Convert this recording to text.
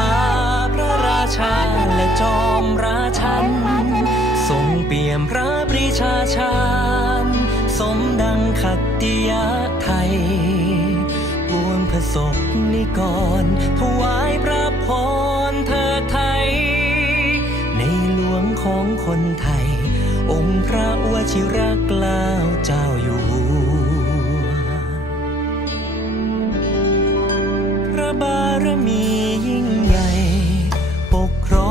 า จอมราชัน ทรงเปี่ยมพระปรีชาชาญสมดังขัตติยะไทยปวงพระศกนิกร ถวายพระพรเถิดไทย ในหลวงของคนไทย องค์พระวชิรเกล้าเจ้าอยู่หัวพระบารมียิ่งใหญ่ ปกครอง